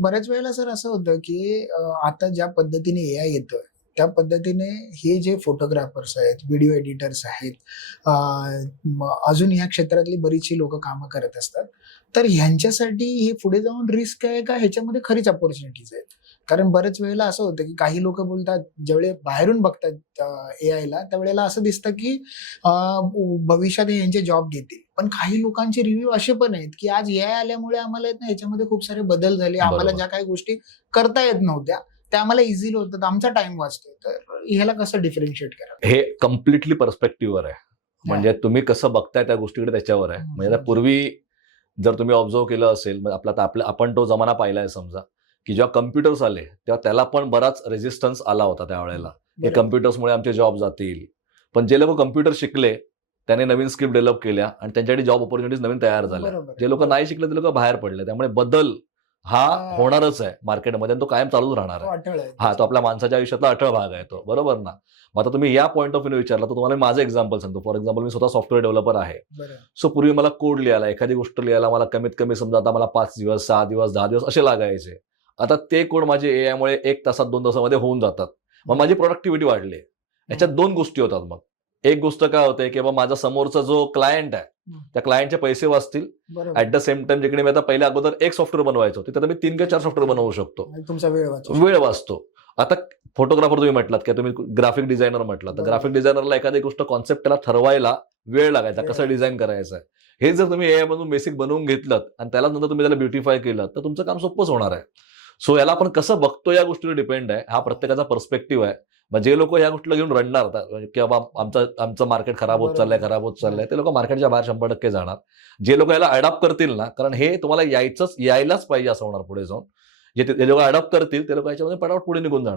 बऱ्याच वेळेला सर असं होतं, की आता ज्या पद्धतीने एआय येतोय, त्या पद्धतीने हे जे फोटोग्राफर्स आहेत, व्हिडिओ एडिटर्स आहेत, अ, अजून ह्या क्षेत्रातली बरीचशी लोकं कामं करत असतात. तर ह्यांच्यासाठी हे पुढे जाऊन रिस्क आहे का ह्याच्यामध्ये खरीच अपॉर्च्युनिटीज आहेत? कारण बऱ्याच वेळेला असं होतं, की काही लोकं बोलतात, ज्यावेळेला बाहेरून बघतात एआयला त्यावेळेला असं दिसतं, की अ, भविष्यात हे यांचे जॉब घेतील. पण काही लोकांचे रिव्ह्यू असे पण आहेत, की आज एआय आल्यामुळे आम्हाला आहेत ना ह्याच्यामध्ये खूप सारे बदल झाले. आम्हाला बरोबर. ज्या काही गोष्टी करता येत नव्हत्या, त्या आम्हाला इझिली होतात. आमचा टाईम वाचतोय. तर ह्याला कसं डिफरन्शिएट करावं? हे कंप्लीटली पर्स्पेक्टिव्हवर आहे. हां. म्हणजे तुम्ही कसं बघताय त्या गोष्टीकडे त्याच्यावर आहे. हं, म्हणजे आता समजलं. पूर्वी जर तुम्ही ऑब्झर्व्ह केलं असेल, मग आपण तो जमाना पाहिलाय समजा, की जेव्हा कॉम्प्युटर्स आले, तेव्हा त्याला पण बराच रेझिस्टन्स आला होता हं. त्यावेळेला, की बरोबर. कॉम्प्युटर्समुळे आमचे जॉब जातील. पण जे लोकं कॉम्प्युटर शिकले, त्याने नवीन स्किल डेव्हलप केल्या आणि त्यांच्यासाठी जॉब अपॉर्च्युनिटीज नवीन तयार झाल्या. बरोबर आहे. जे लोकं बरोबर. नाही शिकले, ते लोकं बाहेर पडले. त्यामुळे बदल हा हां. होणारच आहे मार्केटमध्ये आणि तो कायम चालूच राहणार तो आहे. अटळ आहे हां, तो त्याच्यात. आपल्या माणसाच्या आयुष्यातला अटळ भाग आहे तो. बरोबर ना? मग आता तुम्ही या पॉइंट ऑफ व्ह्यूने विचारलं, तर तुम्हाला मी माझं एक्झाम्पल सांगतो. फॉर एक्झाम्पल मी स्वतः सॉफ्टवेअर डेव्हलपर आहे. बरं. सो पूर्वी मला कोड लिहायला, एखादी गोष्ट लिहायला मला कमीत कमी समजा आता मला 5 दिवस, 6 दिवस, 10 दिवस असे लागायचे. आता ते कोड माझे एआयमुळे 1 तासात, 2 तासामध्ये होऊन जातात. मग बरं. माझी प्रॉडक्टिव्हिटी वाढली. याच्यात हं. 2 गोष्टी होतात मग. एक गोष्ट काय होते, की बाबा माझा समोरचा जो क्लायंट आहे, हं. त्या क्लायंटचे पैसे वाचतील. बरोबर. ॲट द सेम टाईम जिकडे मी आता पहिले अगोदर एक सॉफ्टवेअर बनवायचो, तिथे आता मी 3 किंवा 4 सॉफ्टवेअर बनवू शकतो. आणि तुमचा वेळ वाचू शकतो. वेळ वाचतो. आता फोटोग्राफर तुम्ही म्हटलात किंवा तुम्ही ग्राफिक डिझायनर म्हटलात, तर बरोबर. ग्राफिक डिझायनरला एखादी गोष्ट कॉन्सेप्ट त्याला ठरवायला वेळ लागायचा. वेळ कसं डिझाइन करायचं आहे. हे जर तुम्ही एआय मधून बेसिक बनवून घेतलत आणि त्याला नंतर तुम्ही त्याला ब्युटिफाय केलं, तर तुमचं काम सोपंच होणार आहे. सो याला आपण कसं बघतो या गोष्टीवर डिपेंड आहे. हा प्रत्येकाचा पर्स्पेक्टिव्ह आहे. मग जे लोकं या गोष्टीला घेऊन रडणार आता की बाबा आमचं मार्केट खराब होत चाललंय, बरोबर आहे. खराब होत चाललंय, हां. ते लोकं मार्केटच्या बाहेर 100% जाणार. जे लोकं याला अडॉप्ट करतील ना, कारण हे तुम्हाला यायलाच पाहिजे असं होणार पुढे जाऊन. जे लोकं अडॉप्ट करतील, ते लोकं याच्यामध्ये पटापट पुढे निघून जाणार.